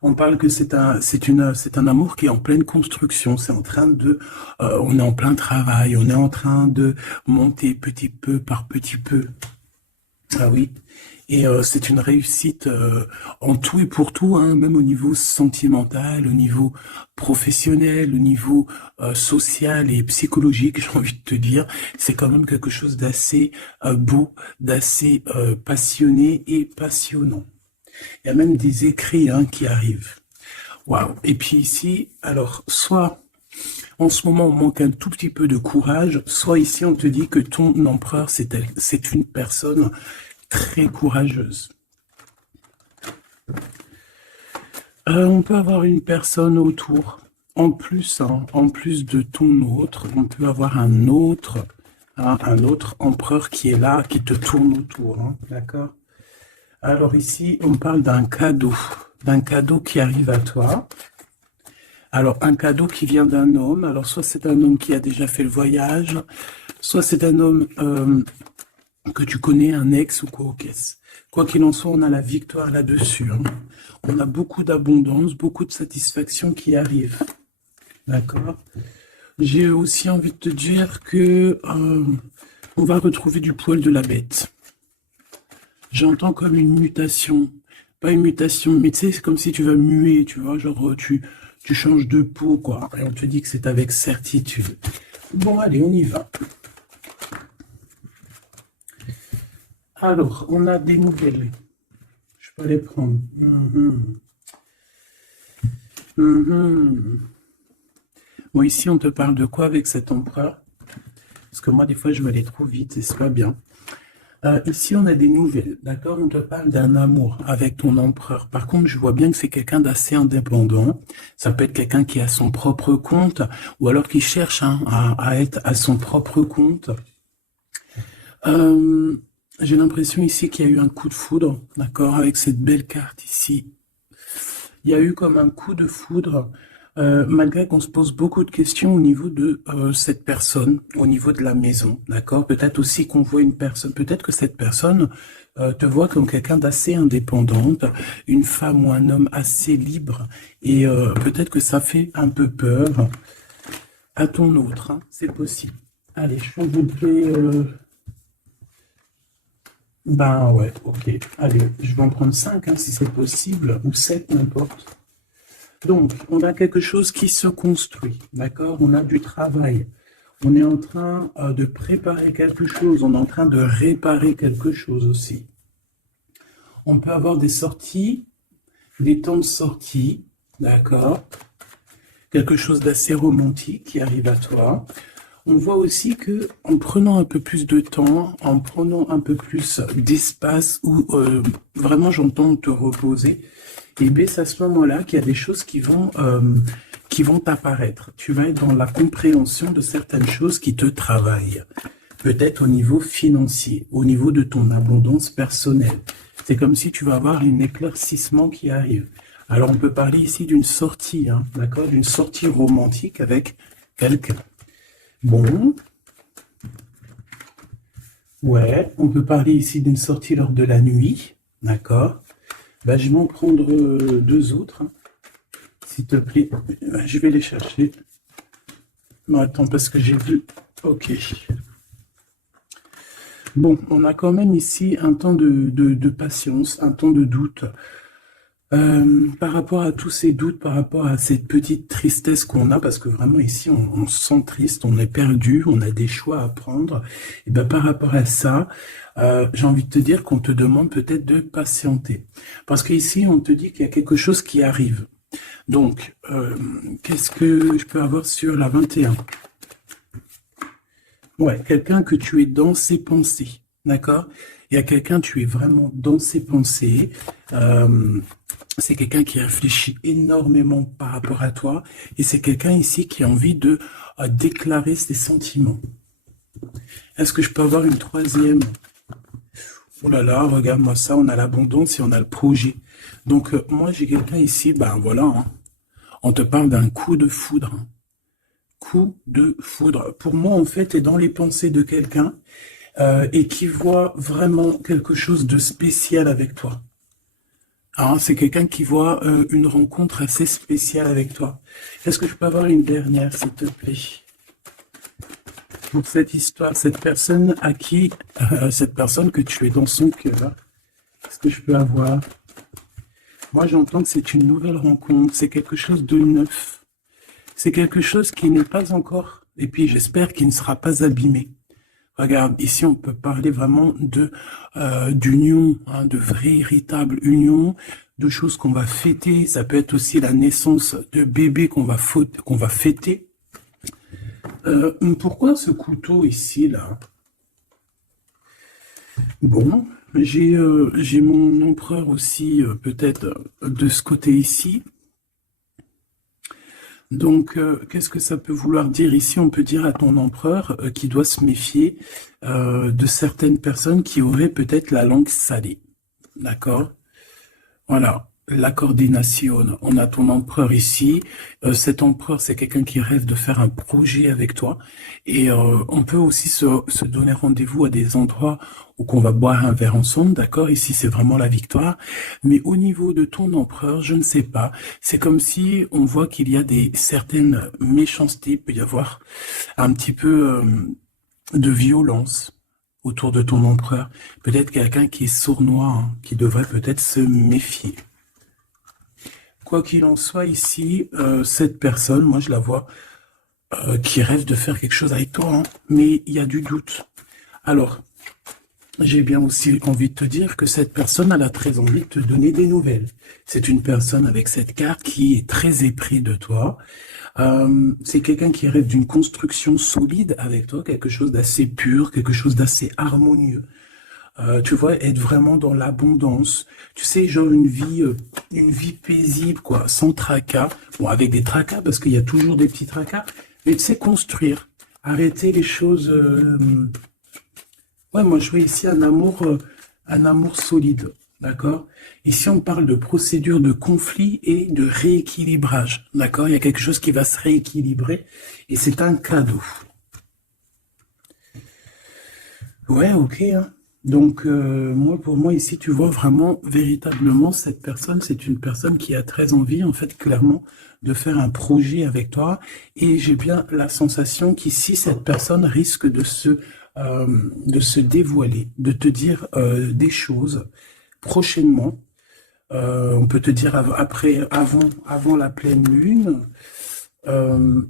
On parle que c'est un amour qui est en pleine construction. C'est en train de, on est en plein travail. On est en train de monter petit peu par petit peu. Ah oui. Et c'est une réussite en tout et pour tout, hein, même au niveau sentimental, au niveau professionnel, au niveau social et psychologique, j'ai envie de te dire. C'est quand même quelque chose d'assez beau, d'assez passionné et passionnant. Il y a même des écrits hein, qui arrivent. Waouh. Et puis ici, alors, soit en ce moment on manque un tout petit peu de courage, soit ici on te dit que ton empereur, c'est une personne très courageuse. On peut avoir une personne autour. En plus, hein, en plus de ton autre, on peut avoir un autre empereur qui est là, qui te tourne autour. Hein, d'accord? Alors ici, on parle d'un cadeau qui arrive à toi. Alors, un cadeau qui vient d'un homme. Alors, soit c'est un homme qui a déjà fait le voyage, soit c'est un homme que tu connais, un ex ou quoi, qu'est-ce. Quoi qu'il en soit, on a la victoire là-dessus. Hein. On a beaucoup d'abondance, beaucoup de satisfaction qui arrive. D'accord? J'ai aussi envie de te dire que on va retrouver du poil de la bête. J'entends comme une mutation. Pas une mutation, mais tu sais, c'est comme si tu vas muer, tu vois, genre tu changes de peau, quoi. Et on te dit que c'est avec certitude. Bon, allez, on y va. Alors, on a des nouvelles. Je peux les prendre. Bon, ici, on te parle de quoi avec cet empereur? Parce que moi, des fois, je vais aller trop vite et c'est pas bien. Ici, on a des nouvelles, d'accord? On te parle d'un amour avec ton empereur. Par contre, je vois bien que c'est quelqu'un d'assez indépendant. Ça peut être quelqu'un qui a son propre compte ou alors qui cherche hein, à être à son propre compte. J'ai l'impression ici qu'il y a eu un coup de foudre, d'accord? Avec cette belle carte ici. Il y a eu comme un coup de foudre. Malgré qu'on se pose beaucoup de questions au niveau de cette personne, au niveau de la maison, d'accord? Peut-être aussi qu'on voit une personne, peut-être que cette personne te voit comme quelqu'un d'assez indépendante, une femme ou un homme assez libre, et peut-être que ça fait un peu peur à ton autre, hein, c'est possible. Allez, je vous le ben ouais, ok. Allez, je vais en prendre 5 hein, si c'est possible, ou 7 n'importe. Donc, on a quelque chose qui se construit, d'accord? On a du travail. On est en train de préparer quelque chose. On est en train de réparer quelque chose aussi. On peut avoir des sorties, des temps de sortie, d'accord? Quelque chose d'assez romantique qui arrive à toi. On voit aussi que en prenant un peu plus de temps, en prenant un peu plus d'espace, où vraiment j'entends te reposer, et bien c'est à ce moment-là qu'il y a des choses qui vont apparaître. Tu vas être dans la compréhension de certaines choses qui te travaillent. Peut-être au niveau financier, au niveau de ton abondance personnelle. C'est comme si tu vas avoir un éclaircissement qui arrive. Alors on peut parler ici d'une sortie, hein, d'accord, d'une sortie romantique avec quelqu'un. Bon, ouais, on peut parler ici d'une sortie lors de la nuit, d'accord. Ben, je vais en prendre deux autres, hein, s'il te plaît. Je vais les chercher. Non, attends, parce que j'ai vu. Ok. Bon, on a quand même ici un temps de patience, un temps de doute. Par rapport à tous ces doutes, par rapport à cette petite tristesse qu'on a, parce que vraiment ici on se sent triste, on est perdu, on a des choix à prendre, et ben par rapport à ça, j'ai envie de te dire qu'on te demande peut-être de patienter. Parce qu'ici on te dit qu'il y a quelque chose qui arrive. Donc, qu'est-ce que je peux avoir sur la 21? Ouais, quelqu'un que tu es dans ses pensées, d'accord? Il y a quelqu'un, tu es vraiment dans ses pensées. C'est quelqu'un qui réfléchit énormément par rapport à toi. Et c'est quelqu'un ici qui a envie de déclarer ses sentiments. Est-ce que je peux avoir une troisième? Oh là là, regarde-moi ça, on a l'abondance et on a le projet. Donc, moi, j'ai quelqu'un ici, ben voilà, hein, on te parle d'un coup de foudre. Hein. Coup de foudre. Pour moi, en fait, est dans les pensées de quelqu'un et qui voit vraiment quelque chose de spécial avec toi. Hein, c'est quelqu'un qui voit une rencontre assez spéciale avec toi. Est-ce que je peux avoir une dernière, s'il te plaît? Pour cette histoire, cette personne à qui, cette personne que tu es dans son cœur, est-ce que je peux avoir? Moi, j'entends que c'est une nouvelle rencontre, c'est quelque chose de neuf. C'est quelque chose qui n'est pas encore, et puis j'espère qu'il ne sera pas abîmé. Regarde, ici, on peut parler vraiment de d'union, hein, de véritable union, de choses qu'on va fêter. Ça peut être aussi la naissance de bébés qu'on va fêter. Pourquoi ce couteau ici, là? Bon, j'ai mon empereur aussi, peut-être de ce côté ici. Donc, qu'est-ce que ça peut vouloir dire ici? On peut dire à ton empereur qu'il doit se méfier de certaines personnes qui auraient peut-être la langue salée. D'accord? Voilà, la coordination. On a ton empereur ici. Cet empereur, c'est quelqu'un qui rêve de faire un projet avec toi. Et on peut aussi se donner rendez-vous à des endroits où qu'on va boire un verre ensemble, d'accord? Ici, c'est vraiment la victoire. Mais au niveau de ton empereur, je ne sais pas. C'est comme si on voit qu'il y a des certaines méchancetés. Il peut y avoir un petit peu de violence autour de ton empereur. Peut-être quelqu'un qui est sournois, hein, qui devrait peut-être se méfier. Quoi qu'il en soit ici, cette personne, moi je la vois qui rêve de faire quelque chose avec toi, hein, mais il y a du doute. Alors, j'ai bien aussi envie de te dire que cette personne, elle a très envie de te donner des nouvelles. C'est une personne avec cette carte qui est très épris de toi. C'est quelqu'un qui rêve d'une construction solide avec toi, quelque chose d'assez pur, quelque chose d'assez harmonieux. Tu vois, être vraiment dans l'abondance. Tu sais, genre une vie paisible, quoi, sans tracas. Bon, avec des tracas, parce qu'il y a toujours des petits tracas. Mais tu sais, construire. Arrêter les choses. Ouais, moi, je vois ici un amour solide. D'accord? Ici, on parle de procédure de conflit et de rééquilibrage. D'accord? Il y a quelque chose qui va se rééquilibrer et c'est un cadeau. Ouais, ok, hein. Donc, moi, pour moi, ici, tu vois vraiment, véritablement, cette personne, c'est une personne qui a très envie, en fait, clairement, de faire un projet avec toi. Et j'ai bien la sensation qu'ici, cette personne risque de se dévoiler, de te dire des choses prochainement. On peut te dire avant la pleine lune. Euh,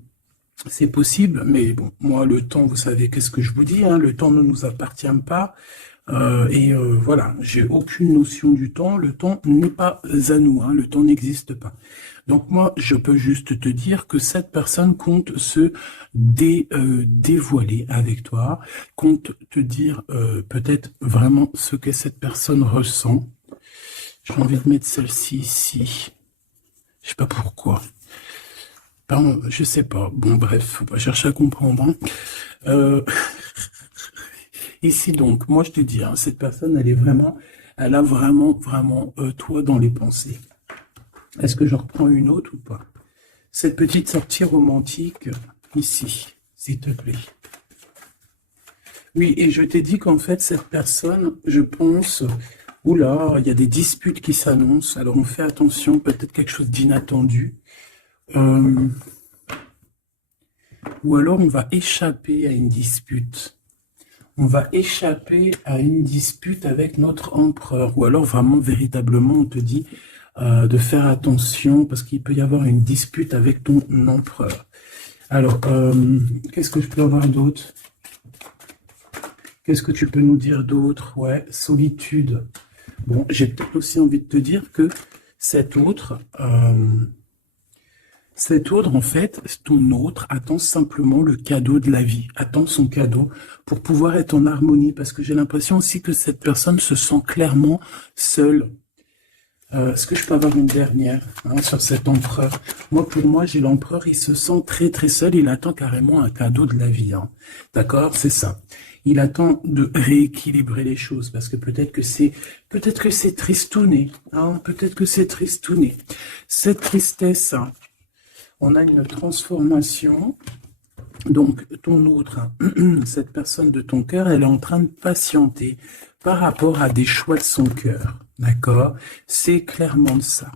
c'est possible, mais bon, moi, le temps, vous savez, qu'est-ce que je vous dis, hein, le temps ne nous appartient pas. Voilà, j'ai aucune notion du temps. Le temps n'est pas à nous, hein, le temps n'existe pas. Donc moi, je peux juste te dire que cette personne compte se dévoiler avec toi, compte te dire peut-être vraiment ce que cette personne ressent. J'ai envie de mettre celle-ci ici. Je sais pas pourquoi. Pardon, je sais pas. Bon, bref, faut pas chercher à comprendre, hein. Ici donc, moi je te dis, hein, cette personne, elle a vraiment toi dans les pensées. Est-ce que je reprends une autre ou pas? Cette petite sortie romantique, ici, s'il te plaît. Oui, et je t'ai dit qu'en fait, cette personne, je pense, oula, il y a des disputes qui s'annoncent, alors on fait attention, peut-être quelque chose d'inattendu. Ou alors on va échapper à une dispute. On va échapper à une dispute avec notre empereur. Ou alors vraiment, véritablement, on te dit de faire attention parce qu'il peut y avoir une dispute avec ton empereur. Alors, qu'est-ce que je peux avoir d'autre? Qu'est-ce que tu peux nous dire d'autre? Ouais, solitude. Bon, j'ai peut-être aussi envie de te dire que cet autre, en fait, ton autre attend simplement le cadeau de la vie, attend son cadeau pour pouvoir être en harmonie, parce que j'ai l'impression aussi que cette personne se sent clairement seule. Est-ce que je peux avoir une dernière sur cet empereur? Moi, pour moi, j'ai l'empereur, il se sent très très seul, il attend carrément un cadeau de la vie. Hein. D'accord? C'est ça. Il attend de rééquilibrer les choses, parce que peut-être que c'est tristouné. Hein, peut-être que c'est tristouné. Cette tristesse, hein, on a une transformation. Donc, ton autre, hein, cette personne de ton cœur, elle est en train de patienter. par rapport à des choix de son cœur. D'accord? C'est clairement ça.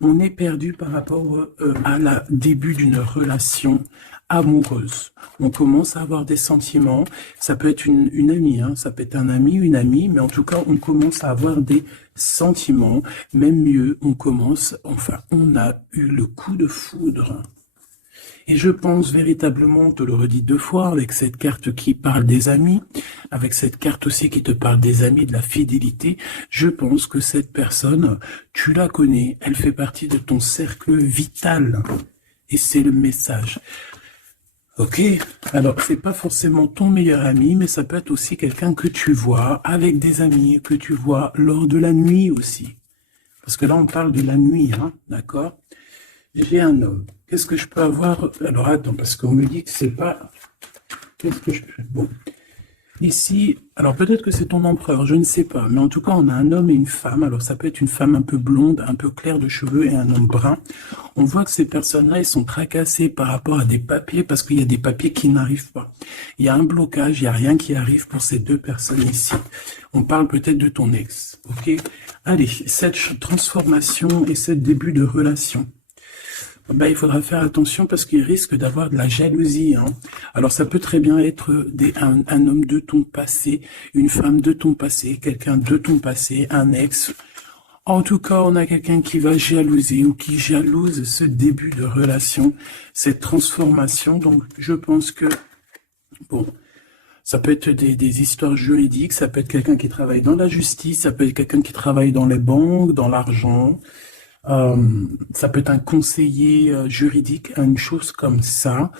On est perdu par rapport à la début d'une relation amoureuse. On commence à avoir des sentiments. Ça peut être une amie, hein, ça peut être un ami, une amie, mais en tout cas, on commence à avoir des sentiments. Même mieux, on a eu le coup de foudre. Et je pense véritablement, on te le redis 2 fois, avec cette carte qui parle des amis, avec cette carte aussi qui te parle des amis, de la fidélité, je pense que cette personne, tu la connais, elle fait partie de ton cercle vital. Et c'est le message. Ok, alors c'est pas forcément ton meilleur ami, mais ça peut être aussi quelqu'un que tu vois avec des amis, que tu vois lors de la nuit aussi. Parce que là, on parle de la nuit, hein, d'accord? J'ai un homme. Qu'est-ce que je peux avoir? Alors attends, parce qu'on me dit que c'est pas... Qu'est-ce que je peux... Bon. Ici, alors peut-être que c'est ton empereur, je ne sais pas. Mais en tout cas, on a un homme et une femme. Alors ça peut être une femme un peu blonde, un peu claire de cheveux et un homme brun. On voit que ces personnes-là, ils sont tracassés par rapport à des papiers parce qu'il y a des papiers qui n'arrivent pas. Il y a un blocage, il n'y a rien qui arrive pour ces 2 personnes ici. On parle peut-être de ton ex, ok? Allez, cette transformation et ce début de relation. Ben, il faudra faire attention parce qu'il risque d'avoir de la jalousie. Hein. Alors ça peut très bien être un homme de ton passé, une femme de ton passé, quelqu'un de ton passé, un ex. En tout cas, on a quelqu'un qui va jalouser ou qui jalouse ce début de relation, cette transformation. Donc je pense que, bon, ça peut être des histoires juridiques, ça peut être quelqu'un qui travaille dans la justice, ça peut être quelqu'un qui travaille dans les banques, dans l'argent. Ça peut être un conseiller juridique, une chose comme ça.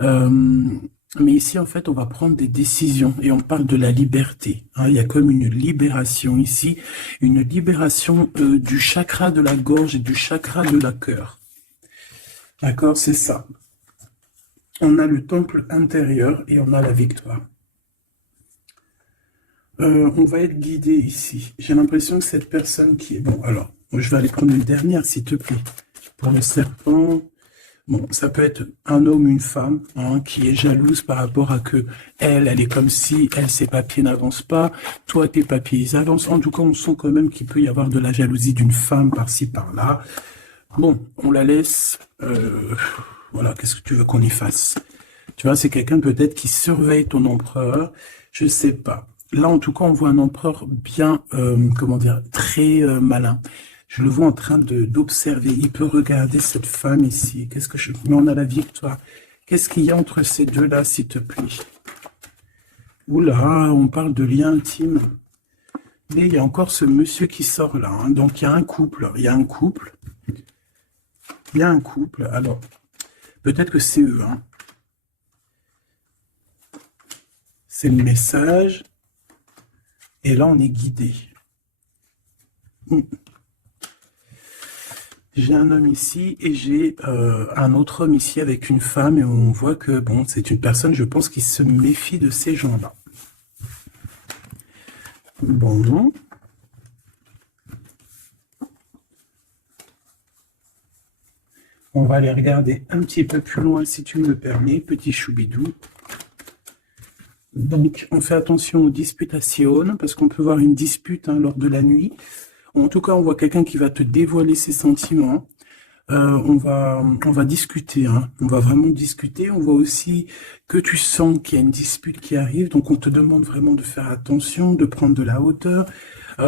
Mais ici, en fait, on va prendre des décisions et on parle de la liberté. Hein. Il y a comme une libération ici, une libération du chakra de la gorge et du chakra de la cœur. D'accord, c'est ça. On a le temple intérieur et on a la victoire. On va être guidé ici. J'ai l'impression que cette personne qui est... Bon, alors... Je vais aller prendre une dernière, s'il te plaît. Pour le serpent, bon, ça peut être un homme, une femme, hein, qui est jalouse par rapport à que elle est comme si, ses papiers n'avancent pas, toi, tes papiers, ils avancent. En tout cas, on sent quand même qu'il peut y avoir de la jalousie d'une femme par-ci, par-là. Bon, on la laisse. Voilà, qu'est-ce que tu veux qu'on y fasse? Tu vois, c'est quelqu'un peut-être qui surveille ton empereur. Je sais pas. Là, en tout cas, on voit un empereur bien, comment dire, très malin. Je le vois en train d'observer. Il peut regarder cette femme ici. Qu'est-ce que je... Mais on a la victoire. Qu'est-ce qu'il y a entre ces deux-là, s'il te plaît? Oula, on parle de lien intime. Mais il y a encore ce monsieur qui sort là. Hein. Donc, il y a un couple. Il y a un couple. Il y a un couple. Alors, peut-être que c'est eux. Hein. C'est le message. Et là, on est guidé. J'ai un homme ici et j'ai un autre homme ici avec une femme et on voit que bon, c'est une personne, je pense, qui se méfie de ces gens-là. Bon. On va aller regarder un petit peu plus loin, si tu me le permets, petit choubidou. Donc, on fait attention aux disputations, parce qu'on peut voir une dispute lors de la nuit. En tout cas, on voit quelqu'un qui va te dévoiler ses sentiments. On va discuter, hein. On va vraiment discuter. On voit aussi que tu sens qu'il y a une dispute qui arrive. Donc, on te demande vraiment de faire attention, de prendre de la hauteur.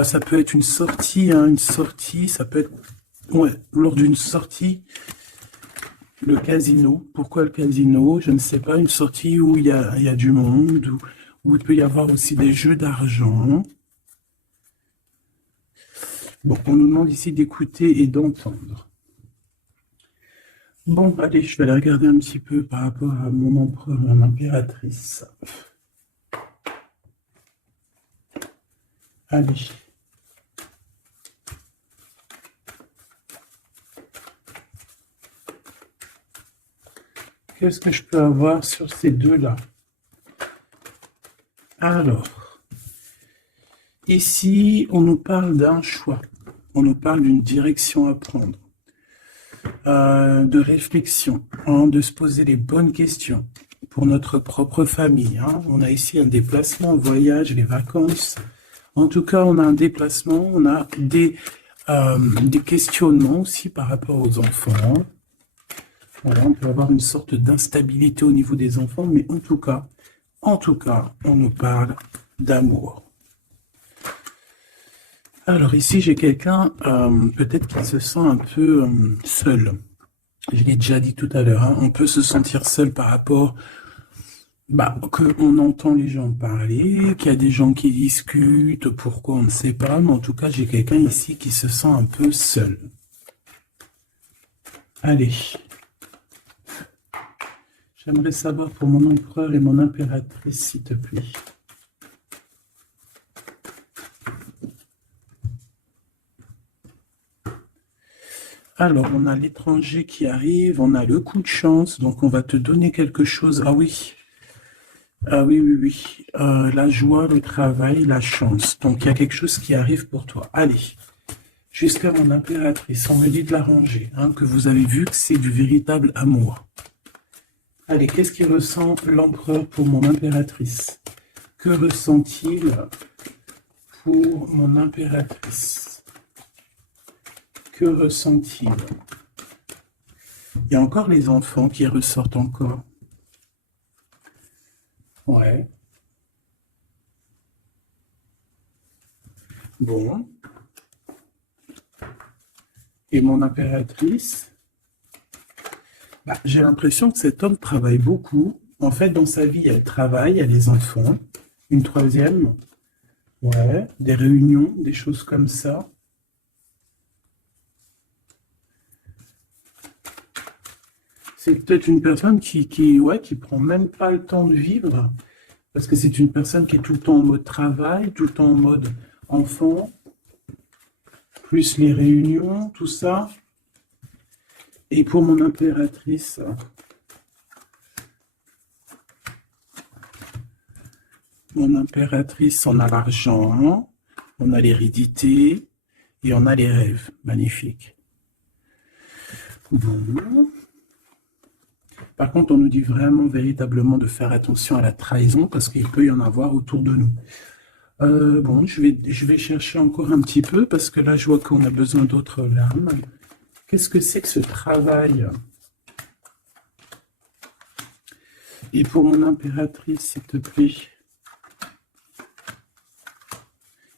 Ça peut être une sortie, hein, une sortie. Ça peut être lors d'une sortie. Le casino. Pourquoi le casino? Je ne sais pas. Une sortie où il y a du monde, où il peut y avoir aussi des jeux d'argent. Bon, on nous demande ici d'écouter et d'entendre. Bon, allez, je vais aller regarder un petit peu par rapport à mon empereur, mon impératrice. Allez. Qu'est-ce que je peux avoir sur ces deux-là? Alors, ici, on nous parle d'un choix. On nous parle d'une direction à prendre, de réflexion, de se poser les bonnes questions pour notre propre famille. On a ici un déplacement, un voyage, les vacances. En tout cas, on a un déplacement, on a des questionnements aussi par rapport aux enfants. Voilà, on peut avoir une sorte d'instabilité au niveau des enfants, mais en tout cas, on nous parle d'amour. Alors ici, j'ai quelqu'un peut-être qui se sent un peu seul. Je l'ai déjà dit tout à l'heure, hein, on peut se sentir seul par rapport qu'on entend les gens parler, qu'il y a des gens qui discutent, pourquoi on ne sait pas, mais en tout cas, j'ai quelqu'un ici qui se sent un peu seul. Allez. J'aimerais savoir pour mon empereur et mon impératrice, s'il te plaît. Alors, on a l'étranger qui arrive, on a le coup de chance, donc on va te donner quelque chose. Ah oui. Ah oui, oui, oui. La joie, le travail, la chance. Donc, il y a quelque chose qui arrive pour toi. Allez, jusqu'à mon impératrice, on me dit de la ranger, hein, que vous avez vu que c'est du véritable amour. Allez, qu'est-ce qu'il ressent l'empereur pour mon impératrice? Que ressent-il pour mon impératrice? Que ressent-il? Il y a encore les enfants qui ressortent encore. Ouais. Bon. Et mon impératrice, j'ai l'impression que cet homme travaille beaucoup. En fait, dans sa vie, il y a le travail, il y a les enfants. Une troisième, ouais, des réunions, des choses comme ça. C'est peut-être une personne qui prend même pas le temps de vivre, parce que c'est une personne qui est tout le temps en mode travail, tout le temps en mode enfant, plus les réunions, tout ça. Et pour mon impératrice, on a l'argent, on a l'hérédité et on a les rêves. Magnifique. Bon. Par contre, on nous dit vraiment, véritablement de faire attention à la trahison parce qu'il peut y en avoir autour de nous. Bon, je vais chercher encore un petit peu parce que là, je vois qu'on a besoin d'autres lames. Qu'est-ce que c'est que ce travail? Et pour mon impératrice, s'il te plaît.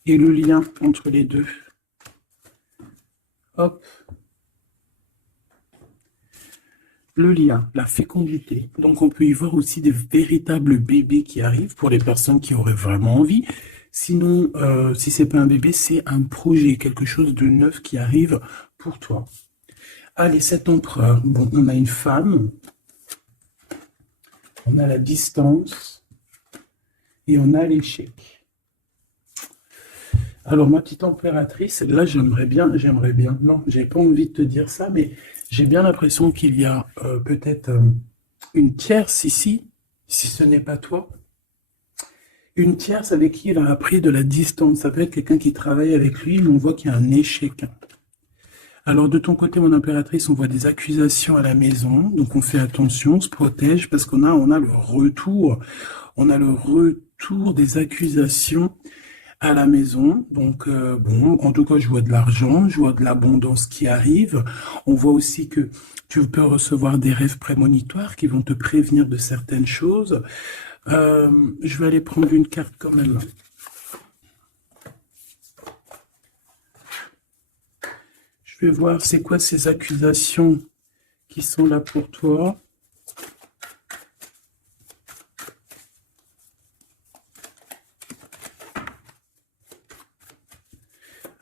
Et le lien entre les deux. Hop. Le lien, la fécondité. Donc, on peut y voir aussi des véritables bébés qui arrivent pour les personnes qui auraient vraiment envie. Sinon, si c'est pas un bébé, c'est un projet, quelque chose de neuf qui arrive pour toi. Allez, cet empereur. Bon, on a une femme. On a la distance. Et on a l'échec. Alors, ma petite impératrice, là, j'aimerais bien. Non, j'ai pas envie de te dire ça, mais j'ai bien l'impression qu'il y a peut-être une tierce ici, si ce n'est pas toi. Une tierce avec qui il a appris de la distance. Ça peut être quelqu'un qui travaille avec lui, mais on voit qu'il y a un échec. Alors, de ton côté, mon impératrice, on voit des accusations à la maison. Donc, on fait attention, on se protège, parce qu'on a le retour. On a le retour des accusations à la maison. Donc, bon, en tout cas, je vois de l'argent, je vois de l'abondance qui arrive. On voit aussi que tu peux recevoir des rêves prémonitoires qui vont te prévenir de certaines choses. Je vais aller prendre une carte quand même. Je vais voir c'est quoi ces accusations qui sont là pour toi.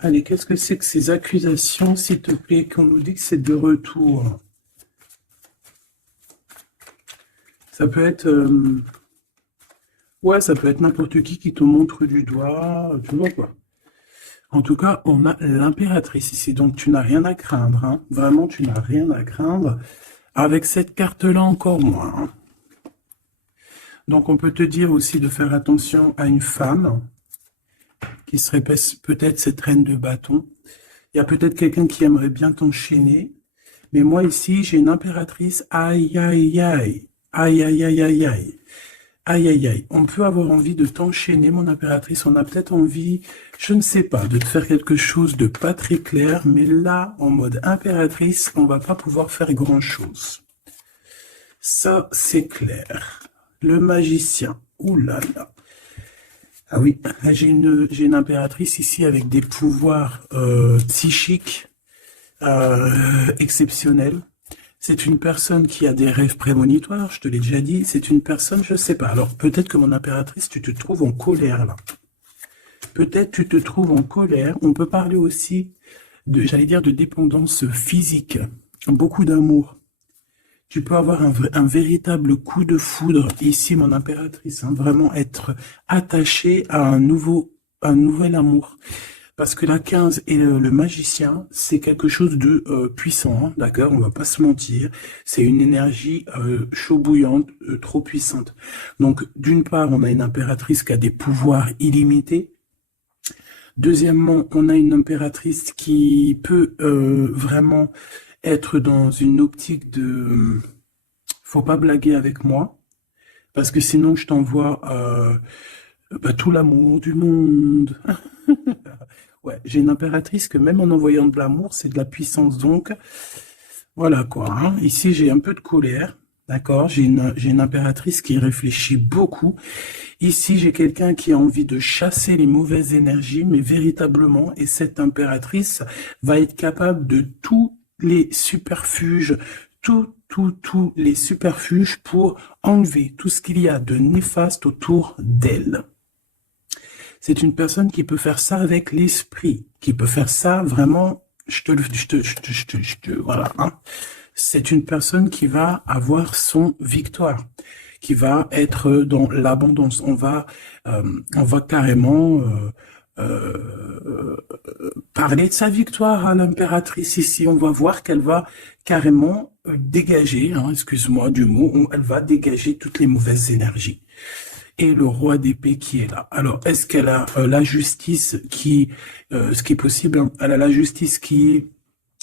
Allez, qu'est-ce que c'est que ces accusations, s'il te plaît, qu'on nous dit que c'est de retour? Ça peut être... ouais, ça peut être n'importe qui te montre du doigt, tu vois quoi. En tout cas, on a l'impératrice ici, donc tu n'as rien à craindre. Hein. Vraiment, tu n'as rien à craindre. Avec cette carte-là, encore moins. Hein. Donc, on peut te dire aussi de faire attention à une femme qui serait peut-être cette reine de bâton. Il y a peut-être quelqu'un qui aimerait bien t'enchaîner. Mais moi, ici, j'ai une impératrice. Aïe, aïe, aïe. Aïe, aïe, aïe, aïe, aïe. Aïe, aïe, aïe. On peut avoir envie de t'enchaîner, mon impératrice. On a peut-être envie, je ne sais pas, de te faire quelque chose de pas très clair. Mais là, en mode impératrice, on va pas pouvoir faire grand-chose. Ça, c'est clair. Le magicien. Ouh là là. Ah oui, j'ai une impératrice ici avec des pouvoirs psychiques exceptionnels. C'est une personne qui a des rêves prémonitoires, je te l'ai déjà dit. C'est une personne, je sais pas. Alors peut-être que mon impératrice, tu te trouves en colère là. Peut-être tu te trouves en colère. On peut parler aussi de, j'allais dire, de dépendance physique. Beaucoup d'amour. Tu peux avoir un véritable coup de foudre ici, mon impératrice, hein, vraiment être attaché à un nouvel amour. Parce que la 15 et le magicien, c'est quelque chose de puissant, hein, d'accord? On va pas se mentir. C'est une énergie chaud bouillante, trop puissante. Donc, d'une part, on a une impératrice qui a des pouvoirs illimités. Deuxièmement, on a une impératrice qui peut vraiment être dans une optique de faut pas blaguer avec moi, parce que sinon je t'envoie tout l'amour du monde. Ouais, j'ai une impératrice que même en envoyant de l'amour, c'est de la puissance. Donc, voilà quoi. Hein. Ici, j'ai un peu de colère. D'accord, j'ai une impératrice qui réfléchit beaucoup. Ici, j'ai quelqu'un qui a envie de chasser les mauvaises énergies, mais véritablement, et cette impératrice va être capable de tous les superfuges, tous les superfuges pour enlever tout ce qu'il y a de néfaste autour d'elle. C'est une personne qui peut faire ça avec l'esprit, qui peut faire ça vraiment, voilà, hein. C'est une personne qui va avoir son victoire, qui va être dans l'abondance. On va carrément parler de sa victoire à l'impératrice ici. On va voir qu'elle va carrément dégager, hein, excuse-moi du mot, elle va dégager toutes les mauvaises énergies. Et le roi d'épée qui est là. Alors, est-ce qu'elle a la justice qui, ce qui est possible, hein, elle a la justice qui est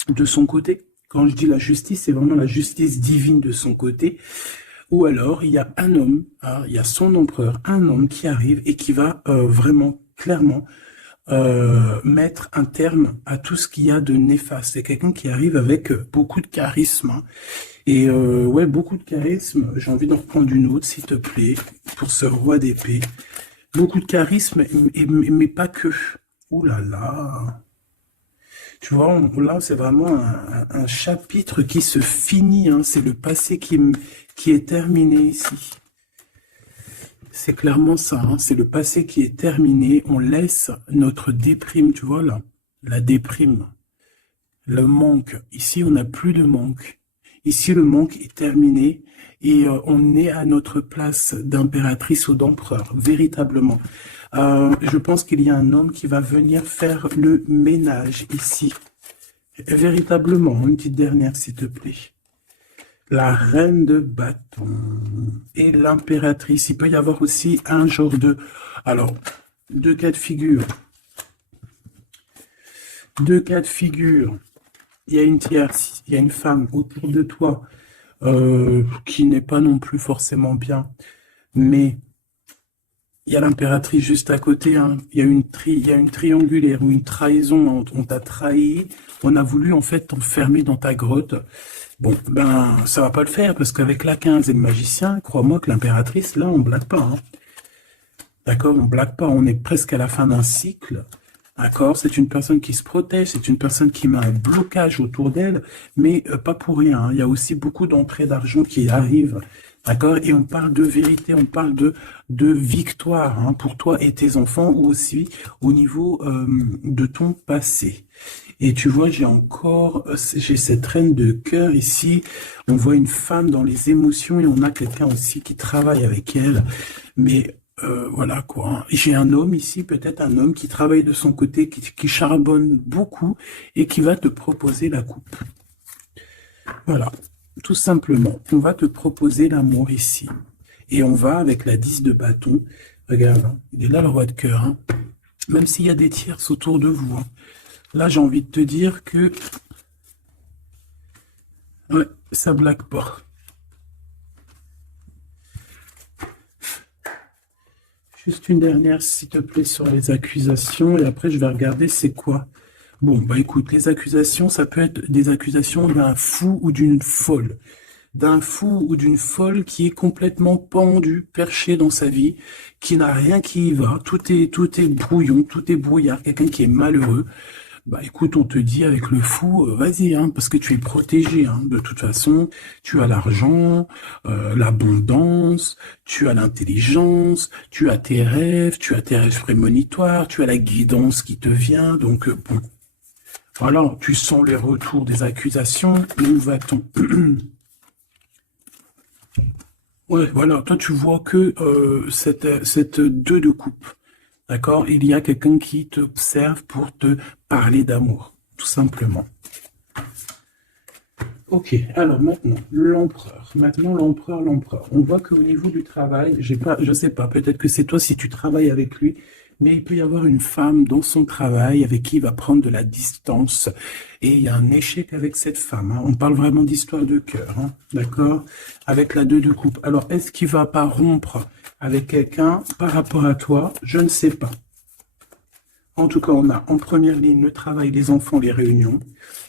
de son côté? Quand je dis la justice, c'est vraiment la justice divine de son côté. Ou alors, il y a un homme, hein, il y a son empereur, un homme qui arrive et qui va vraiment, clairement, mettre un terme à tout ce qu'il y a de néfaste. C'est quelqu'un qui arrive avec beaucoup de charisme. Hein. Et ouais, beaucoup de charisme. J'ai envie d'en reprendre une autre, s'il te plaît, pour ce roi d'épée. Beaucoup de charisme, mais pas que. Ouh là là. Tu vois, là, c'est vraiment un chapitre qui se finit. Hein. C'est le passé qui est terminé ici. C'est clairement ça. Hein. C'est le passé qui est terminé. On laisse notre déprime, tu vois, là. La déprime. Le manque. Ici, on n'a plus de manque. Ici, le manque est terminé et on est à notre place d'impératrice ou d'empereur, véritablement. Je pense qu'il y a un homme qui va venir faire le ménage ici. Véritablement, une petite dernière, s'il te plaît. La reine de bâton et l'impératrice. Il peut y avoir aussi un genre de... Alors, deux cas de figure. Deux cas de figure. Il y a une tierce, il y a une femme autour de toi qui n'est pas non plus forcément bien, mais il y a l'impératrice juste à côté. Hein. Il y a une triangulaire ou une trahison. On t'a trahi, on a voulu en fait t'enfermer dans ta grotte. Bon, ben ça va pas le faire parce qu'avec la 15 et le magicien, crois-moi que l'impératrice, là, on blague pas. Hein. D'accord, on blague pas. On est presque à la fin d'un cycle. D'accord, c'est une personne qui se protège, c'est une personne qui met un blocage autour d'elle, mais pas pour rien. Hein. Il y a aussi beaucoup d'entrées d'argent qui arrivent. D'accord, et on parle de vérité, on parle de victoire hein, pour toi et tes enfants, ou aussi au niveau de ton passé. Et tu vois, j'ai cette reine de cœur ici. On voit une femme dans les émotions et on a quelqu'un aussi qui travaille avec elle. Mais voilà quoi. J'ai un homme ici, peut-être un homme qui travaille de son côté, qui charbonne beaucoup et qui va te proposer la coupe. Voilà, tout simplement. On va te proposer l'amour ici. Et on va avec la 10 de bâton. Regarde, hein, il est là le roi de cœur. Hein. Même s'il y a des tierces autour de vous. Hein. Là, j'ai envie de te dire que ouais, ça blague pas. Juste une dernière, s'il te plaît, sur les accusations, et après je vais regarder c'est quoi. Bon, bah écoute, les accusations, ça peut être des accusations d'un fou ou d'une folle. D'un fou ou d'une folle qui est complètement pendu, perché dans sa vie, qui n'a rien qui y va, tout est brouillon, tout est brouillard, quelqu'un qui est malheureux. Bah écoute, on te dit avec le fou, vas-y, hein, parce que tu es protégé, hein, de toute façon, tu as l'argent, l'abondance, tu as l'intelligence, tu as tes rêves prémonitoires, tu as la guidance qui te vient, donc bon, voilà, tu sens les retours des accusations, où va-t-on? Ouais, voilà, toi tu vois que cette deux de coupe. D'accord? Il y a quelqu'un qui t'observe pour te parler d'amour, tout simplement. Ok, alors maintenant, l'empereur. Maintenant, l'empereur. On voit qu'au niveau du travail, je sais pas, peut-être que c'est toi si tu travailles avec lui, mais il peut y avoir une femme dans son travail avec qui il va prendre de la distance. Et il y a un échec avec cette femme, hein. On parle vraiment d'histoire de cœur, hein, d'accord? Avec la deux de coupe. Alors, est-ce qu'il va pas rompre avec quelqu'un par rapport à toi? Je ne sais pas. En tout cas, on a en première ligne le travail, les enfants, les réunions.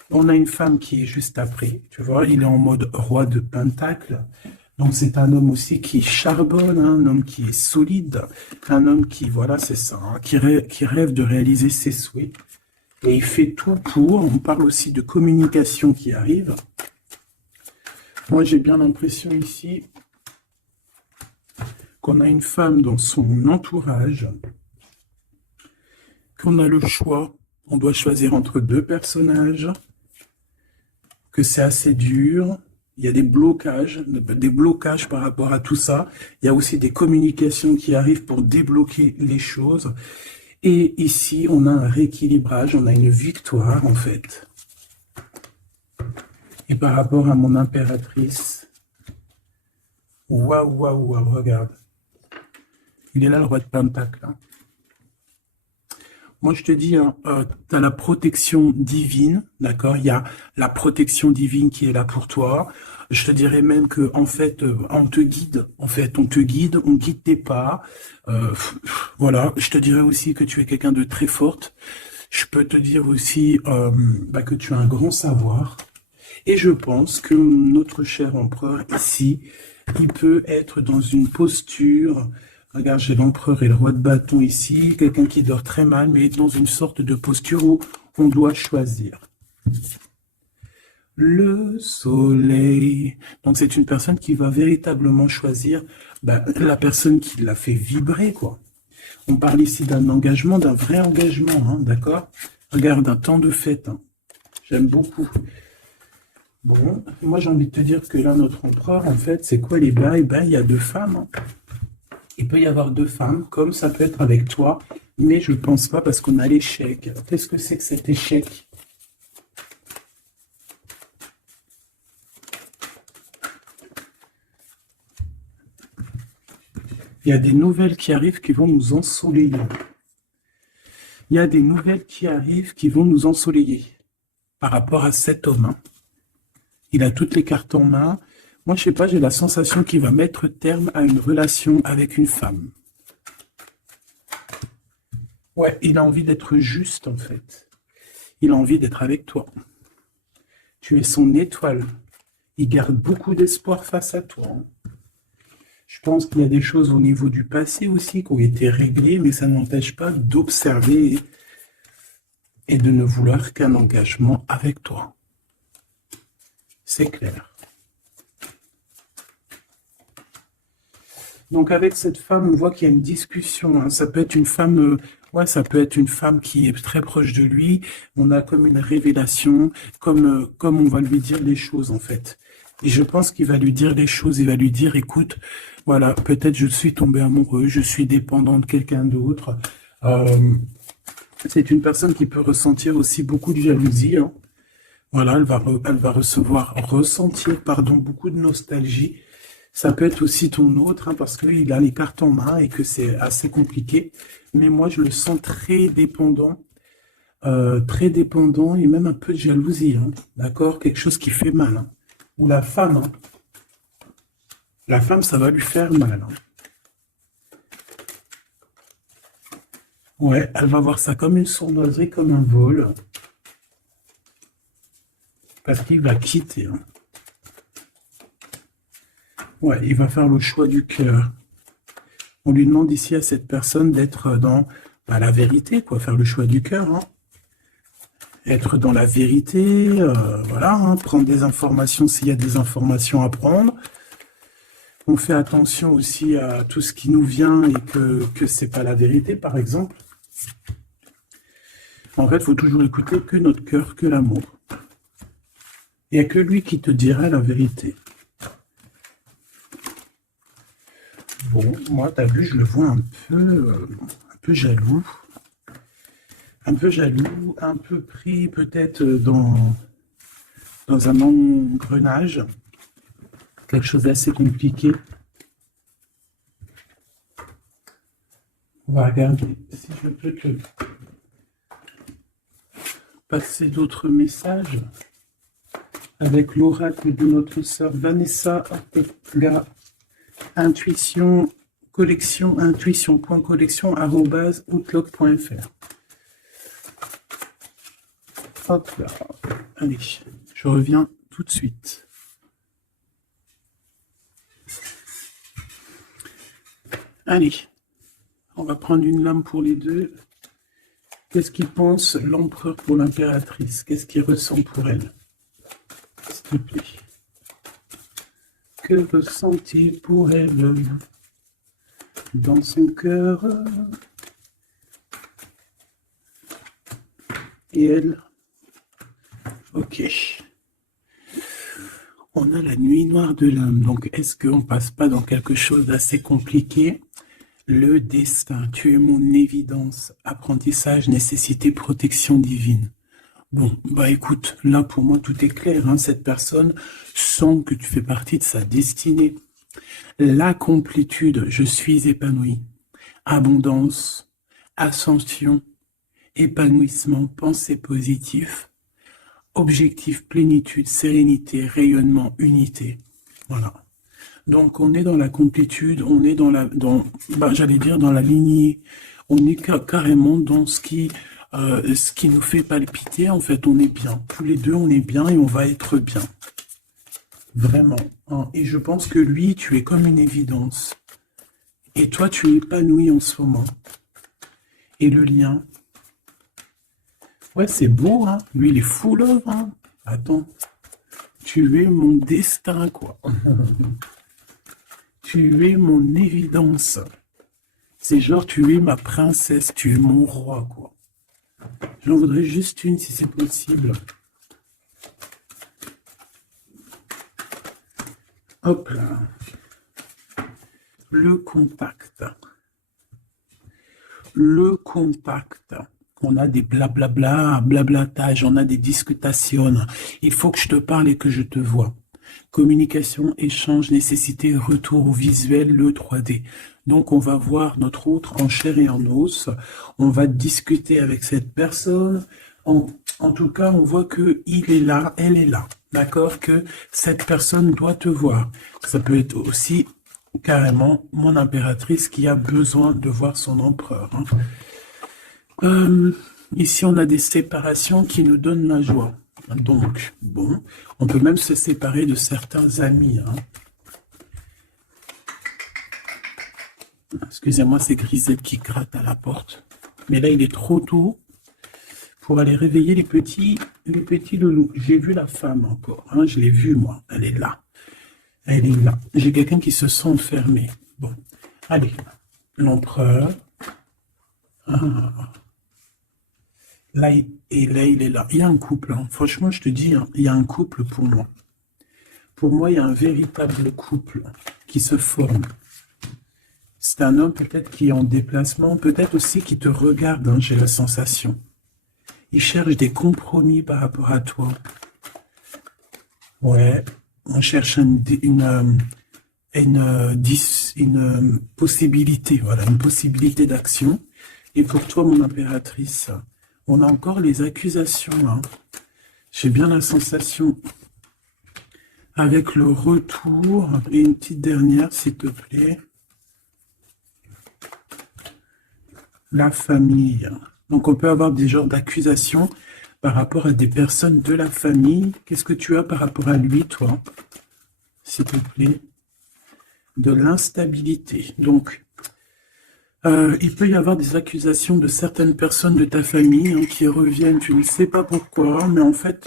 On a une femme qui est juste après, tu vois, il est en mode roi de pentacle. Donc c'est un homme aussi qui charbonne, hein, un homme qui est solide, un homme qui, voilà, c'est ça, hein, qui rêve de réaliser ses souhaits. Et il fait tout pour. On parle aussi de communication qui arrive. Moi, j'ai bien l'impression ici qu'on a une femme dans son entourage, qu'on a le choix, on doit choisir entre deux personnages, que c'est assez dur, il y a des blocages par rapport à tout ça, il y a aussi des communications qui arrivent pour débloquer les choses, et ici on a un rééquilibrage, on a une victoire en fait. Et par rapport à mon impératrice, waouh, waouh, waouh, regarde, il est là le roi de pentacle, hein. Moi, je te dis, hein, tu as la protection divine, d'accord? Il y a la protection divine qui est là pour toi. Je te dirais même que, en fait, on te guide. En fait, on te guide, on guide tes pas. Voilà. Je te dirais aussi que tu es quelqu'un de très forte. Je peux te dire aussi que tu as un grand savoir. Et je pense que notre cher empereur ici, il peut être dans une posture. Regarde, j'ai l'empereur et le roi de bâton ici, quelqu'un qui dort très mal, mais dans une sorte de posture où on doit choisir. Le soleil. Donc c'est une personne qui va véritablement choisir la personne qui l'a fait vibrer, quoi. On parle ici d'un engagement, d'un vrai engagement, hein, d'accord? Regarde, un temps de fête, hein. J'aime beaucoup. Bon, moi j'ai envie de te dire que là, notre empereur, en fait, c'est quoi les bails? Ben, il y a deux femmes, hein. Il peut y avoir deux femmes, comme ça peut être avec toi, mais je ne pense pas parce qu'on a l'échec. Qu'est-ce que c'est que cet échec? Il y a des nouvelles qui arrivent qui vont nous ensoleiller. Il y a des nouvelles qui arrivent qui vont nous ensoleiller par rapport à cet homme, hein. Il a toutes les cartes en main. Moi, je sais pas, j'ai la sensation qu'il va mettre terme à une relation avec une femme. Ouais, il a envie d'être juste, en fait. Il a envie d'être avec toi. Tu es son étoile. Il garde beaucoup d'espoir face à toi, hein. Je pense qu'il y a des choses au niveau du passé aussi qui ont été réglées, mais ça n'empêche pas d'observer et de ne vouloir qu'un engagement avec toi. C'est clair. Donc avec cette femme, on voit qu'il y a une discussion, hein. Ça peut être une femme, ça peut être une femme qui est très proche de lui. On a comme une révélation, comme on va lui dire les choses en fait. Et je pense qu'il va lui dire les choses. Il va lui dire, écoute, voilà, peut-être je suis tombé amoureux, je suis dépendant de quelqu'un d'autre. C'est une personne qui peut ressentir aussi beaucoup de jalousie, hein. Voilà, elle va ressentir, beaucoup de nostalgie. Ça peut être aussi ton autre, hein, parce qu'il a les cartes en main et que c'est assez compliqué. Mais moi, je le sens très dépendant et même un peu de jalousie, hein, d'accord? Quelque chose qui fait mal, hein. Ou la femme, hein. La femme, ça va lui faire mal, hein. Ouais, elle va voir ça comme une sournoiserie, comme un vol, parce qu'il va quitter. Hein. Ouais, il va faire le choix du cœur. On lui demande ici à cette personne d'être dans la vérité, quoi, faire le choix du cœur. Hein. Être dans la vérité, voilà, hein, prendre des informations s'il y a des informations à prendre. On fait attention aussi à tout ce qui nous vient et que c'est pas la vérité, par exemple. En fait, il faut toujours écouter que notre cœur, que l'amour. Il n'y a que lui qui te dira la vérité. Bon, moi, t'as vu, je le vois un peu jaloux. Un peu jaloux, un peu pris peut-être dans un engrenage. Quelque chose d'assez compliqué. On va regarder si je peux te passer d'autres messages avec l'oracle de notre sœur Vanessa Ortega. Intuition, collection, intuition.collection@outlook.fr. Hop là. Allez, je reviens tout de suite. Allez, on va prendre une lame pour les deux. Qu'est-ce qu'il pense l'empereur pour l'impératrice? Qu'est-ce qu'il ressent pour elle? S'il te plaît. Que ressent-il pour elle dans son cœur? Et elle? Ok. On a la nuit noire de l'âme. Donc, est-ce qu'on passe pas dans quelque chose d'assez compliqué? Le destin, tu es mon évidence. Apprentissage, nécessité, protection divine. Bon, bah écoute, là pour moi tout est clair. Hein. Cette personne sent que tu fais partie de sa destinée. La complétude, je suis épanoui. Abondance, ascension, épanouissement, pensée positive, objectif, plénitude, sérénité, rayonnement, unité. Voilà. Donc on est dans la complétude, on est dans j'allais dire dans la lignée. On est carrément dans ce qui nous fait palpiter. En fait, on est bien. Tous les deux, on est bien et on va être bien. Vraiment. Hein. Et je pense que lui, tu es comme une évidence. Et toi, tu es épanoui en ce moment. Et le lien. Ouais, c'est beau, hein. Lui, il est full love, hein. Attends. Tu es mon destin, quoi. Tu es mon évidence. C'est genre, tu es ma princesse, tu es mon roi, quoi. J'en voudrais juste une, si c'est possible. Hop là. Le contact. Le contact. On a des blablabla, blablatage, on a des discutations. Il faut que je te parle et que je te vois. Communication, échange, nécessité, retour au visuel, le 3D. Donc, on va voir notre autre en chair et en os. On va discuter avec cette personne. En tout cas, on voit que il est là, elle est là. D'accord? Que cette personne doit te voir. Ça peut être aussi carrément mon impératrice qui a besoin de voir son empereur. Hein. Ici, on a des séparations qui nous donnent la joie. Donc, bon, on peut même se séparer de certains amis. Hein. Excusez-moi, c'est Grisette qui gratte à la porte. Mais là, il est trop tôt pour aller réveiller les petits loulous. J'ai vu la femme encore. Hein, je l'ai vue, moi. Elle est là. Elle est là. J'ai quelqu'un qui se sent enfermé. Bon, allez. L'empereur. Ah. Là, il est là. Il y a un couple. Hein. Franchement, je te dis, hein, il y a un couple pour moi. Pour moi, il y a un véritable couple qui se forme. C'est un homme peut-être qui est en déplacement, peut-être aussi qui te regarde, hein, j'ai la sensation. Il cherche des compromis par rapport à toi. Ouais, on cherche une possibilité, voilà, une possibilité d'action. Et pour toi, mon impératrice, on a encore les accusations. Hein. J'ai bien la sensation. Avec le retour, et une petite dernière, s'il te plaît. la famille. Donc, on peut avoir des genres d'accusations par rapport à des personnes de la famille. Qu'est-ce que tu as par rapport à lui, toi, s'il te plaît? De l'instabilité. Donc, il peut y avoir des accusations de certaines personnes de ta famille hein, qui reviennent, tu ne sais pas pourquoi, mais en fait,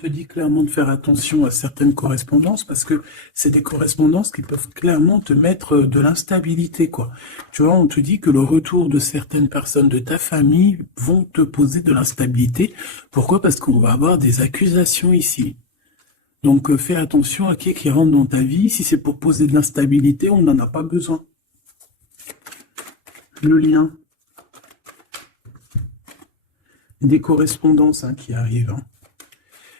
te dit clairement de faire attention à certaines correspondances parce que c'est des correspondances qui peuvent clairement te mettre de l'instabilité, quoi. Tu vois, on te dit que le retour de certaines personnes de ta famille vont te poser de l'instabilité. Pourquoi? Parce qu'on va avoir des accusations ici. Donc, fais attention à qui rentre dans ta vie. Si c'est pour poser de l'instabilité, on n'en a pas besoin. Le lien. Des correspondances hein, qui arrivent. Hein.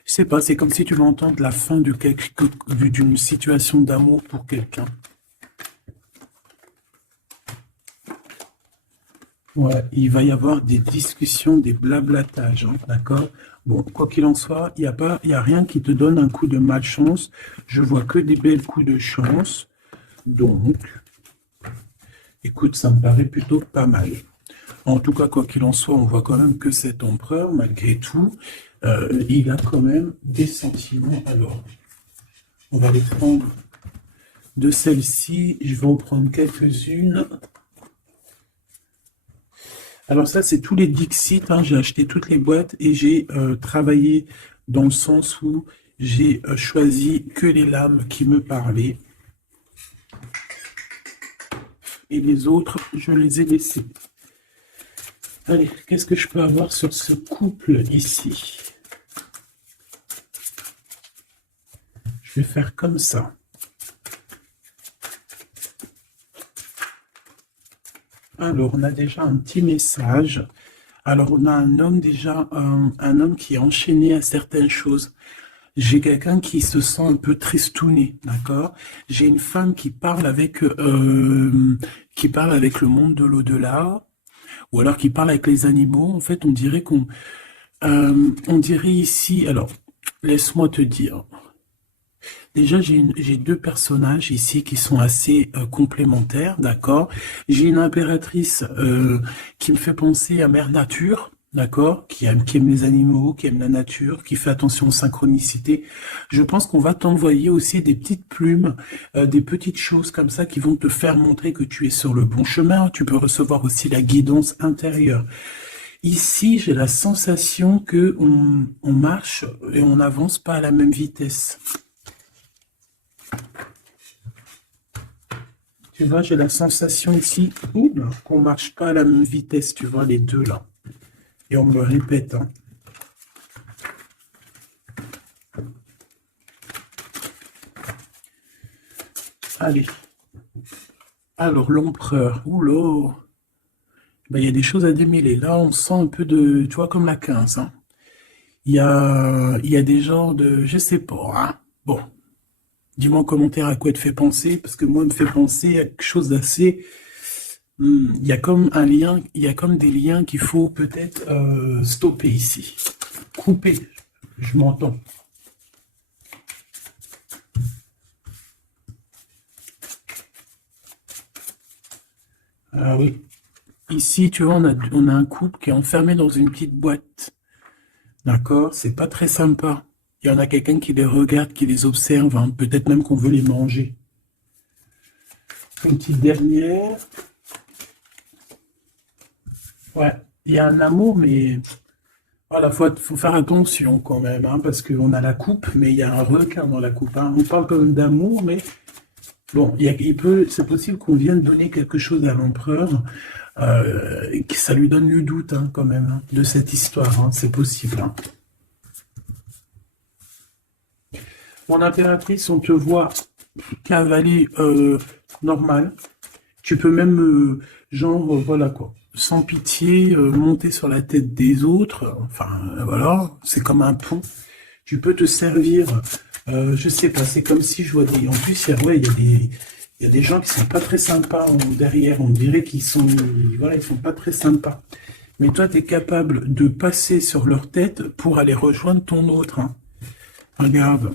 Je sais pas, c'est comme si tu vas entendre la fin d'une situation d'amour pour quelqu'un. Ouais, il va y avoir des discussions, des blablatages, hein, d'accord? Bon, quoi qu'il en soit, il y a rien qui te donne un coup de malchance. Je vois que des belles coups de chance. Donc, écoute, ça me paraît plutôt pas mal. En tout cas, quoi qu'il en soit, on voit quand même que cet empereur, malgré tout, il a quand même des sentiments. Alors, on va les prendre de celle-ci. Je vais en prendre quelques-unes. Alors ça, c'est tous les Dixit. Hein. J'ai acheté toutes les boîtes et j'ai travaillé dans le sens où j'ai choisi que les lames qui me parlaient. Et les autres, je les ai laissés. Allez, qu'est-ce que je peux avoir sur ce couple ici? Je vais faire comme ça. Alors, on a déjà un petit message. Alors, on a un homme déjà, un homme qui est enchaîné à certaines choses. J'ai quelqu'un qui se sent un peu tristouné, d'accord? J'ai une femme qui parle avec le monde de l'au-delà, ou alors qui parle avec les animaux. En fait, on dirait on dirait ici. Alors, laisse-moi te dire. Déjà, j'ai deux personnages ici qui sont assez complémentaires, d'accord? J'ai une impératrice qui me fait penser à Mère Nature, d'accord? Qui aime les animaux, qui aime la nature, qui fait attention aux synchronicités. Je pense qu'on va t'envoyer aussi des petites plumes, des petites choses comme ça qui vont te faire montrer que tu es sur le bon chemin. Tu peux recevoir aussi la guidance intérieure. Ici, j'ai la sensation que on marche et on n'avance pas à la même vitesse. Tu vois, j'ai la sensation ici qu'on ne marche pas à la même vitesse, tu vois, les deux là. Et on me répète. Hein. Allez. Alors, l'empereur. Oula. Ben, il y a des choses à démêler. Là, on sent un peu de... Tu vois, comme la 15. Hein. Il y a des genres de... Je sais pas. Hein. Bon. Dis-moi en commentaire à quoi il te fait penser, parce que moi, il me fait penser à quelque chose d'assez... Il y a comme un lien, il y a comme des liens qu'il faut peut-être stopper ici. Couper. Je m'entends. Ah oui. Ici, tu vois, on a un couple qui est enfermé dans une petite boîte. D'accord? C'est pas très sympa. Il y en a quelqu'un qui les regarde, qui les observe. Hein. Peut-être même qu'on veut les manger. Une petite dernière. Ouais, il y a un amour, mais voilà, faut faire attention quand même, hein, parce qu'on a la coupe, mais il y a un requin dans la coupe. Hein. On parle quand même d'amour, mais bon, c'est possible qu'on vienne donner quelque chose à l'empereur, et que ça lui donne le doute hein, quand même hein, de cette histoire. Hein, c'est possible. Hein. Mon impératrice, on te voit cavaler normal. Tu peux même, genre, voilà quoi. Sans pitié, monter sur la tête des autres, enfin voilà, c'est comme un pont. Tu peux te servir, je sais pas, c'est comme si je vois des. En plus, ouais, il y a des gens qui sont pas très sympas derrière, on dirait qu'ils sont. Voilà, ils sont pas très sympas. Mais toi, tu es capable de passer sur leur tête pour aller rejoindre ton autre. Hein. Regarde,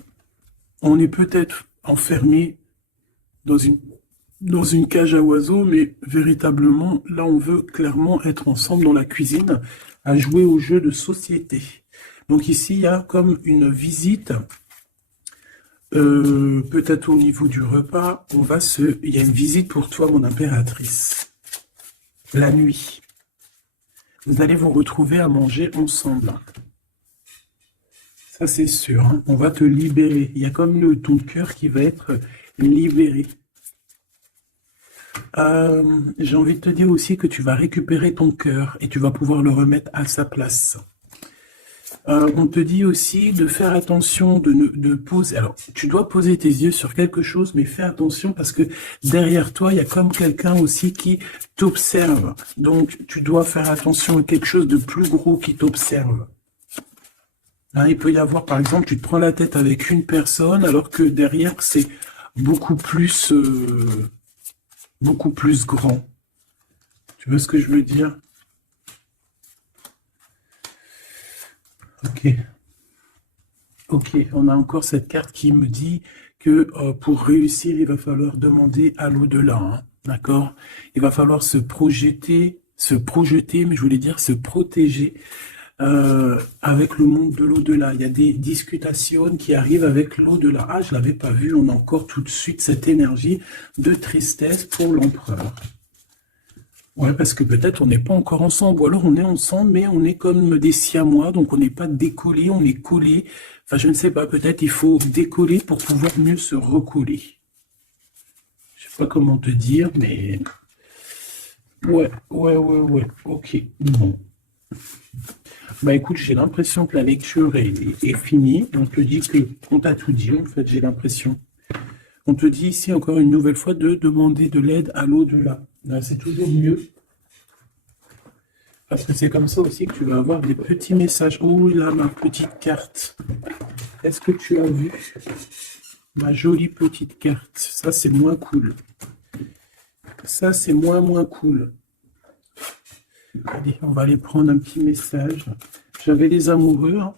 on est peut-être enfermé dans une dans une cage à oiseaux, mais véritablement, là, on veut clairement être ensemble dans la cuisine à jouer aux jeux de société. Donc ici, il y a comme une visite, peut-être au niveau du repas, il y a une visite pour toi, mon impératrice. La nuit. Vous allez vous retrouver à manger ensemble. Ça, c'est sûr, hein. On va te libérer. Il y a comme ton cœur qui va être libéré. J'ai envie de te dire aussi que tu vas récupérer ton cœur et tu vas pouvoir le remettre à sa place. On te dit aussi de faire attention, de poser. Alors, tu dois poser tes yeux sur quelque chose, mais fais attention parce que derrière toi, il y a comme quelqu'un aussi qui t'observe. Donc, tu dois faire attention à quelque chose de plus gros qui t'observe. Là, il peut y avoir, par exemple, tu te prends la tête avec une personne, alors que derrière, c'est beaucoup plus grand. Tu vois ce que je veux dire? Ok. Ok, on a encore cette carte qui me dit que pour réussir, il va falloir demander à l'au-delà, hein, d'accord? Il va falloir se projeter, mais je voulais dire se protéger avec le monde de l'au-delà. Il y a des discutations qui arrivent avec l'au-delà. Ah, je l'avais pas vu, on a encore tout de suite cette énergie de tristesse pour l'empereur. Ouais, parce que peut-être on n'est pas encore ensemble, ou alors on est ensemble, mais on est comme des siamois, donc on n'est pas décollé, on est collé. Enfin, je ne sais pas, peut-être il faut décoller pour pouvoir mieux se recoller. Je sais pas comment te dire, mais... Ouais, ok, bon. Bah écoute, j'ai l'impression que la lecture est finie. On te dit qu'on t'a tout dit, en fait, j'ai l'impression. On te dit ici encore une nouvelle fois de demander de l'aide à l'au-delà. C'est toujours mieux. Parce que c'est comme ça aussi que tu vas avoir des petits messages. Oh là, ma petite carte. Est-ce que tu as vu ma jolie petite carte? Ça, c'est moins cool. Ça, c'est moins cool. Allez, on va aller prendre un petit message. J'avais les amoureux, hein.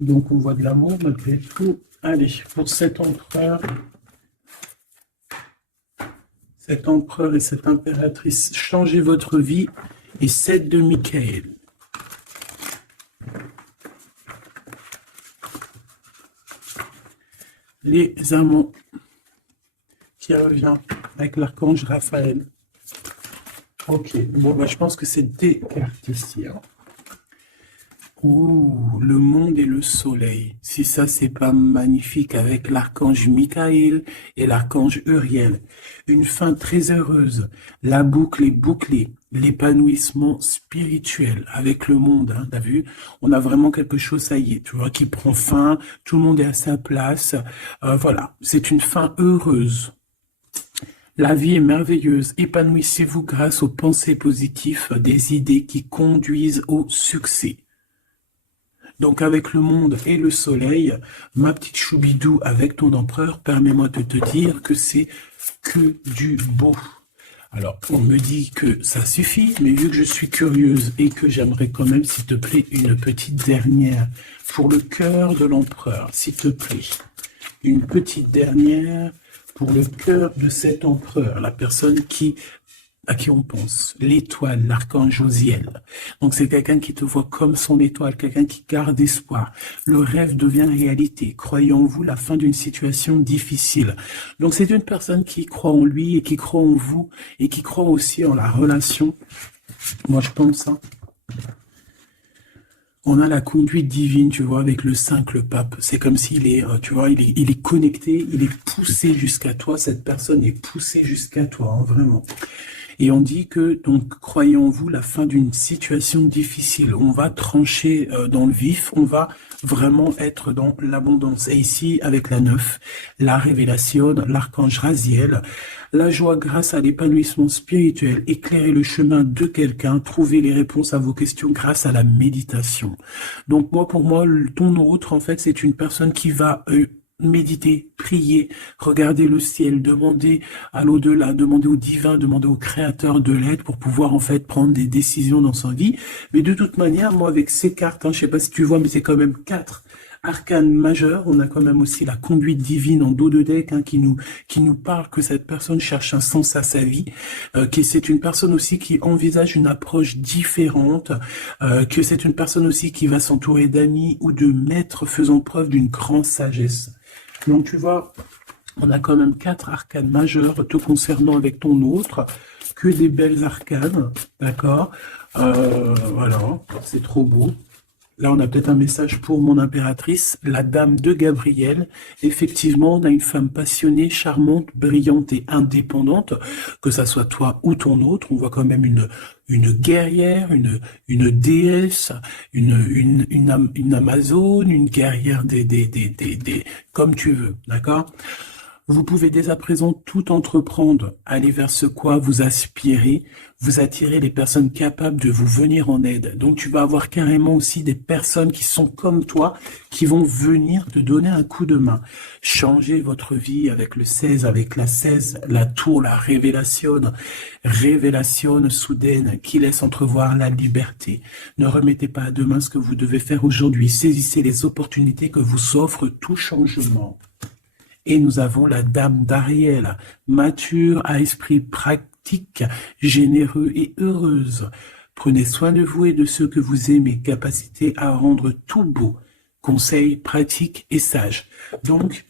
Donc on voit de l'amour malgré tout. Allez, pour cet empereur et cette impératrice, changez votre vie. Et 7 de Michael. Les amants qui revient avec l'archange Raphaël. Ok, bon, bah, je pense que c'est des cartes ici, hein. Ouh, le monde et le soleil. Si ça, c'est pas magnifique avec l'archange Michael et l'archange Uriel. Une fin très heureuse. La boucle est bouclée. L'épanouissement spirituel avec le monde, hein, t'as vu? On a vraiment quelque chose, ça y est, tu vois, qui prend fin. Tout le monde est à sa place. Voilà, c'est une fin heureuse. La vie est merveilleuse. Épanouissez-vous grâce aux pensées positives, des idées qui conduisent au succès. Donc avec le monde et le soleil, ma petite Choubidou avec ton empereur, permets-moi de te dire que c'est que du beau. Alors, on me dit que ça suffit, mais vu que je suis curieuse et que j'aimerais quand même, s'il te plaît, une petite dernière pour le cœur de l'empereur, s'il te plaît. Une petite dernière pour le cœur de cet empereur, la personne à qui on pense, l'étoile, l'archange Josiel. Donc c'est quelqu'un qui te voit comme son étoile, quelqu'un qui garde espoir. Le rêve devient réalité. Croyez en vous la fin d'une situation difficile. Donc c'est une personne qui croit en lui et qui croit en vous et qui croit aussi en la relation. Moi je pense, hein. On a la conduite divine, tu vois, avec le 5, le pape. C'est comme s'il est, tu vois, il est connecté, il est poussé jusqu'à toi. Cette personne est poussée jusqu'à toi, hein, vraiment. Et on dit que, donc, croyez en vous la fin d'une situation difficile. On va trancher dans le vif, on va vraiment être dans l'abondance. Et ici, avec la 9, la révélation, l'archange Raziel, la joie grâce à l'épanouissement spirituel, éclairer le chemin de quelqu'un, trouver les réponses à vos questions grâce à la méditation. Donc moi, pour moi, ton autre, en fait, c'est une personne qui va méditer, prier, regarder le ciel, demander à l'au-delà, demander au divin, demander au créateur de l'aide pour pouvoir en fait prendre des décisions dans sa vie. Mais de toute manière, moi avec ces cartes, hein, je sais pas si tu vois, mais c'est quand même 4 Arcane majeur, on a quand même aussi la conduite divine en dos de deck hein, qui nous parle que cette personne cherche un sens à sa vie, que c'est une personne aussi qui envisage une approche différente, que c'est une personne aussi qui va s'entourer d'amis ou de maîtres faisant preuve d'une grande sagesse. Donc tu vois, on a quand même 4 arcanes majeures te concernant avec ton autre, que des belles arcanes, d'accord, voilà, c'est trop beau. Là, on a peut-être un message pour mon impératrice, la dame de Gabriel. Effectivement, on a une femme passionnée, charmante, brillante et indépendante, que ça soit toi ou ton autre. On voit quand même une guerrière, une déesse, une amazone, une guerrière comme tu veux, d'accord? Vous pouvez dès à présent tout entreprendre, aller vers ce quoi vous aspirez, vous attirez les personnes capables de vous venir en aide. Donc tu vas avoir carrément aussi des personnes qui sont comme toi, qui vont venir te donner un coup de main. Changez votre vie avec le 16, avec la 16, la tour, la révélation soudaine qui laisse entrevoir la liberté. Ne remettez pas à demain ce que vous devez faire aujourd'hui. Saisissez les opportunités que vous offre tout changement. Et nous avons la dame d'Ariel, mature à esprit pratique, généreux et heureuse. Prenez soin de vous et de ceux que vous aimez, capacité à rendre tout beau, conseil pratique et sage. Donc,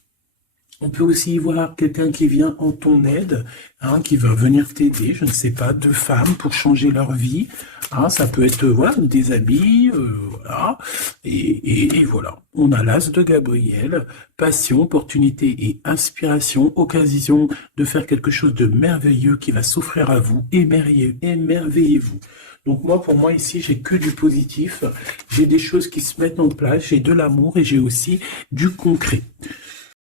on peut aussi y voir quelqu'un qui vient en ton aide, hein, qui va venir t'aider, je ne sais pas, 2 femmes pour changer leur vie. Hein, ça peut être voilà, des amis, voilà. Et voilà. On a l'as de Gabriel, passion, opportunité et inspiration, occasion de faire quelque chose de merveilleux qui va s'offrir à vous. Émerveillez-vous. Donc moi, pour moi, ici, j'ai que du positif. J'ai des choses qui se mettent en place, j'ai de l'amour et j'ai aussi du concret.